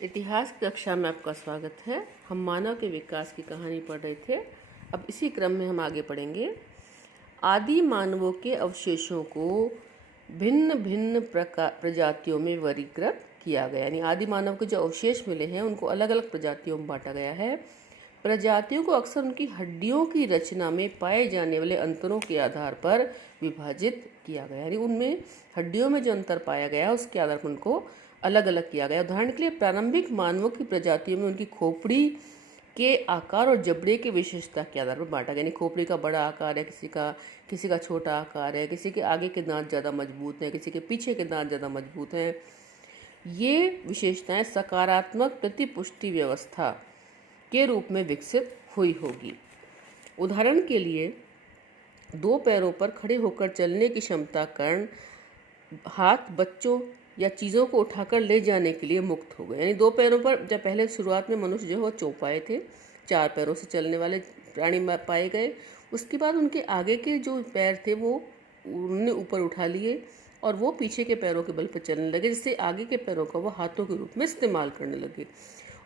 इतिहास की कक्षा में आपका स्वागत है। हम मानव के विकास की कहानी पढ़ रहे थे। अब इसी क्रम में हम आगे पढ़ेंगे। आदि मानवों के अवशेषों को भिन्न भिन्न प्रजातियों में वर्गीकृत किया गया, यानी आदि मानव के जो अवशेष मिले हैं उनको अलग अलग प्रजातियों में बांटा गया है। प्रजातियों को अक्सर उनकी हड्डियों की रचना में पाए जाने वाले अंतरों के आधार पर विभाजित किया गया, यानी उनमें हड्डियों में जो अंतर पाया गया उसके आधार पर उनको अलग अलग किया गया। उदाहरण के लिए प्रारंभिक मानवों की प्रजातियों में उनकी खोपड़ी के आकार और जबड़े की विशेषता के आधार पर बांटा गया, यानी खोपड़ी का बड़ा आकार है, किसी का छोटा आकार है, किसी के आगे के दांत ज़्यादा मजबूत हैं, किसी के पीछे के दांत ज़्यादा मजबूत हैं। ये विशेषताएं सकारात्मक प्रतिपुष्टि व्यवस्था के रूप में विकसित हुई होगी। उदाहरण के लिए दो पैरों पर खड़े होकर चलने की क्षमता कारण हाथ बच्चों या चीज़ों को उठाकर ले जाने के लिए मुक्त हो गए, यानी दो पैरों पर जब पहले शुरुआत में मनुष्य जो है वो चौपाए थे, चार पैरों से चलने वाले प्राणी पाए गए। उसके बाद उनके आगे के जो पैर थे वो उन्होंने ऊपर उठा लिए और वो पीछे के पैरों के बल पर चलने लगे, जिससे आगे के पैरों का वो हाथों के रूप में इस्तेमाल करने लगे।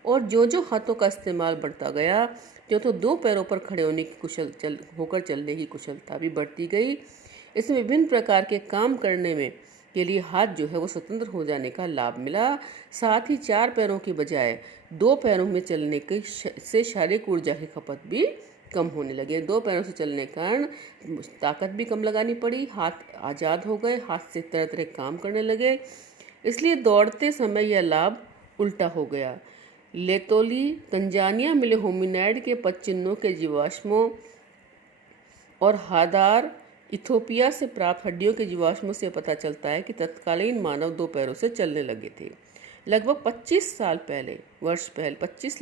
और जो जो हाथों का इस्तेमाल बढ़ता गया तो दो पैरों पर खड़े होने की होकर चलने की कुशलता भी बढ़ती गई। इसमें विभिन्न प्रकार के काम करने में के लिए हाथ जो है वो स्वतंत्र हो जाने का लाभ मिला। साथ ही चार पैरों के बजाय दो पैरों में चलने के से शारीरिक ऊर्जा की खपत भी कम होने लगे। दो पैरों से चलने के कारण ताकत भी कम लगानी पड़ी, हाथ आज़ाद हो गए, हाथ से तरह तरह काम करने लगे। इसलिए दौड़ते समय यह लाभ उल्टा हो गया। लेतोली तंजानिया मिले होमिनाइड के पदचिन्हों के जीवाश्मों और हादार इथोपिया से प्राप्त हड्डियों के जीवाश्मों से पता चलता है कि तत्कालीन मानव दो पैरों से चलने लगे थे। लगभग 25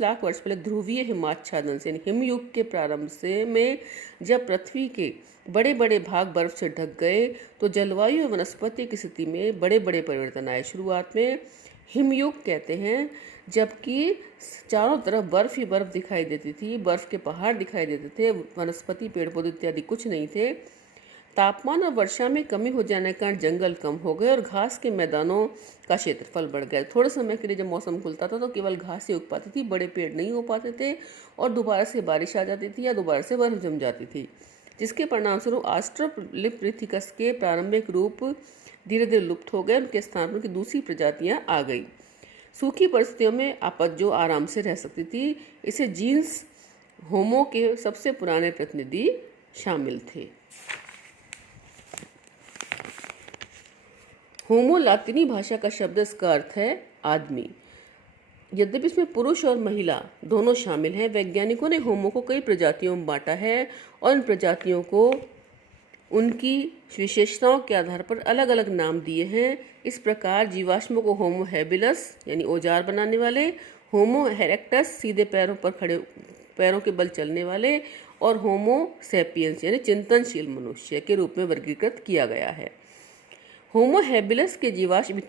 लाख वर्ष पहले ध्रुवीय हिमाच्छादन से हिमयुग के प्रारंभ से में जब पृथ्वी के बड़े बड़े भाग बर्फ से ढक गए तो जलवायु और वनस्पति की स्थिति में बड़े बड़े परिवर्तन आए। शुरुआत में हिमयुग कहते हैं जबकि चारों तरफ बर्फ ही बर्फ दिखाई देती थी, बर्फ के पहाड़ दिखाई देते थे, वनस्पति पेड़ पौधे इत्यादि कुछ नहीं थे। तापमान और वर्षा में कमी हो जाने के कारण जंगल कम हो गए और घास के मैदानों का क्षेत्रफल बढ़ गया। थोड़े समय के लिए जब मौसम खुलता था तो केवल घास ही उग पाती थी, बड़े पेड़ नहीं हो पाते थे और दोबारा से बारिश आ जाती थी या दोबारा से बर्फ जम जाती थी, जिसके परिणामस्वरूप ऑस्ट्रोलिपिथेकस के प्रारंभिक रूप धीरे धीरे लुप्त हो गए। उनके स्थान पर उनकी दूसरी प्रजातियां आ गई। सूखी परिस्थितियों में जो आराम से रह सकती थी, इसे जीन्स होमो के सबसे पुराने प्रतिनिधि शामिल थे। होमो लातिनी भाषा का शब्द, इसका अर्थ है आदमी। यद्यपि इसमें पुरुष और महिला दोनों शामिल हैं, वैज्ञानिकों ने होमो को कई प्रजातियों में बांटा है और इन प्रजातियों को उनकी विशेषताओं के आधार पर अलग अलग नाम दिए हैं। इस प्रकार जीवाश्मों को होमो हैबिलस यानी औजार बनाने वाले, होमो इरेक्टस सीधे पैरों के बल चलने वाले और होमो सैपियंस यानी चिंतनशील मनुष्य के रूप में वर्गीकृत किया गया है। होमो हैबिलस के जीवाश्म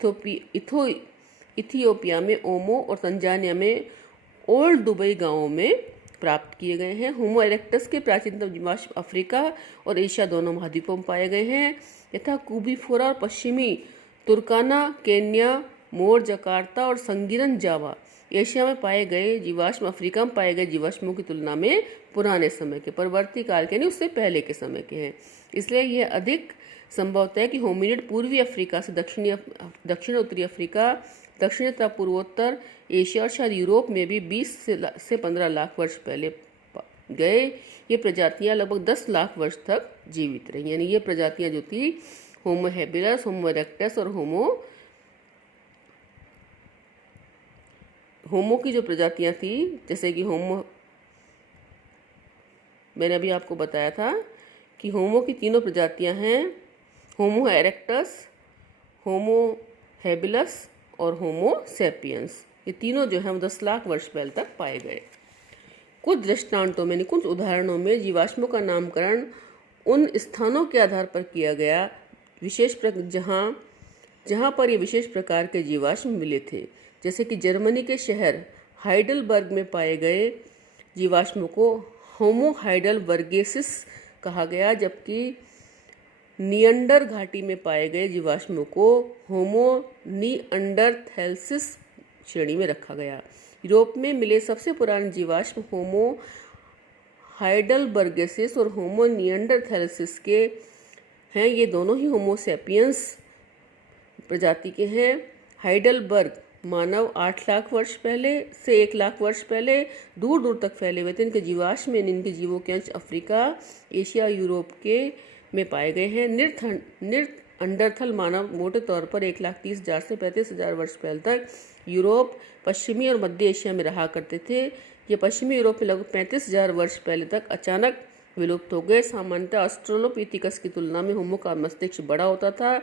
इथियोपिया में ओमो और तंजानिया में ओल्ड दुबई गांवों में प्राप्त किए गए हैं। होमो इरेक्टस के प्राचीनतम जीवाश्म अफ्रीका और एशिया दोनों महाद्वीपों में पाए गए हैं तथा कुबीफोरा और पश्चिमी तुर्काना, केन्या, मोर, जकार्ता और संगिरन जावा एशिया में पाए गए जीवाश्म अफ्रीका में पाए गए जीवाश्मों की तुलना में पुराने समय के, परवर्ती काल के नहीं, उससे पहले के समय के हैं। इसलिए यह अधिक संभवतः है कि होमिनिड पूर्वी अफ्रीका से दक्षिण उत्तरी अफ्रीका, दक्षिण तथा पूर्वोत्तर एशिया और शायद यूरोप में भी 20 से 15 लाख वर्ष पहले गए। ये प्रजातियां लगभग 10 लाख वर्ष तक जीवित रही, यानी ये प्रजातियां जो थी होमो हैबिलस, होमो इरेक्टस और होमो की जो प्रजातियां थी, जैसे कि मैंने अभी आपको बताया था कि होमो की तीनों प्रजातियां हैं, होमो इरेक्टस, होमो हैबिलस और होमो सैपियंस। ये तीनों जो है 10 लाख वर्ष पहले तक पाए गए। कुछ दृष्टांतों में, कुछ उदाहरणों में जीवाश्मों का नामकरण उन स्थानों के आधार पर किया गया जहाँ पर ये विशेष प्रकार के जीवाश्म मिले थे। जैसे कि जर्मनी के शहर हाइडलबर्ग में पाए गए जीवाश्मों को होमो हाइडलबर्गेसिस कहा गया, जबकि नियंडर घाटी में पाए गए जीवाश्मों को होमो निअंडरथैलेंसिस श्रेणी में रखा गया। यूरोप में मिले सबसे पुराने जीवाश्म होमो हाइडलबर्गेसिस और होमो निएंडरथैलेसिस के हैं। ये दोनों ही होमो सैपियंस प्रजाति के हैं। हाइडलबर्ग मानव 8 लाख वर्ष पहले से 1 लाख वर्ष पहले दूर दूर तक फैले हुए थे। इनके जीवाश्म में इनके जीवों के अंश अफ्रीका, एशिया, यूरोप के में पाए गए हैं। निरअंडरथल मानव मोटे तौर पर 1,30,000 से 35,000 वर्ष पहले तक यूरोप, पश्चिमी और मध्य एशिया में रहा करते थे। ये पश्चिमी यूरोप में लगभग 35,000 वर्ष पहले तक अचानक विलुप्त हो गए। सामान्यतः ऑस्ट्रेलोपिथिकस की तुलना में होमो का मस्तिष्क बड़ा होता था,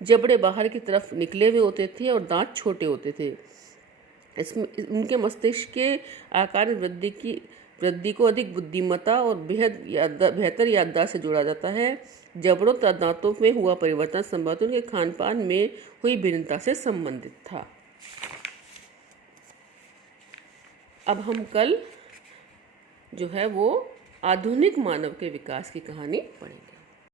जबड़े बाहर की तरफ निकले हुए होते थे और दांत छोटे होते थे। इसमें उनके मस्तिष्क के आकार में वृद्धि को अधिक बुद्धिमत्ता और बेहतर याददाश्त से जोड़ा जाता है। जबड़ों तथा दांतों में हुआ परिवर्तन संभवतः उनके खान पान में हुई भिन्नता से संबंधित था। अब हम कल जो है वो आधुनिक मानव के विकास की कहानी पढ़ेंगे।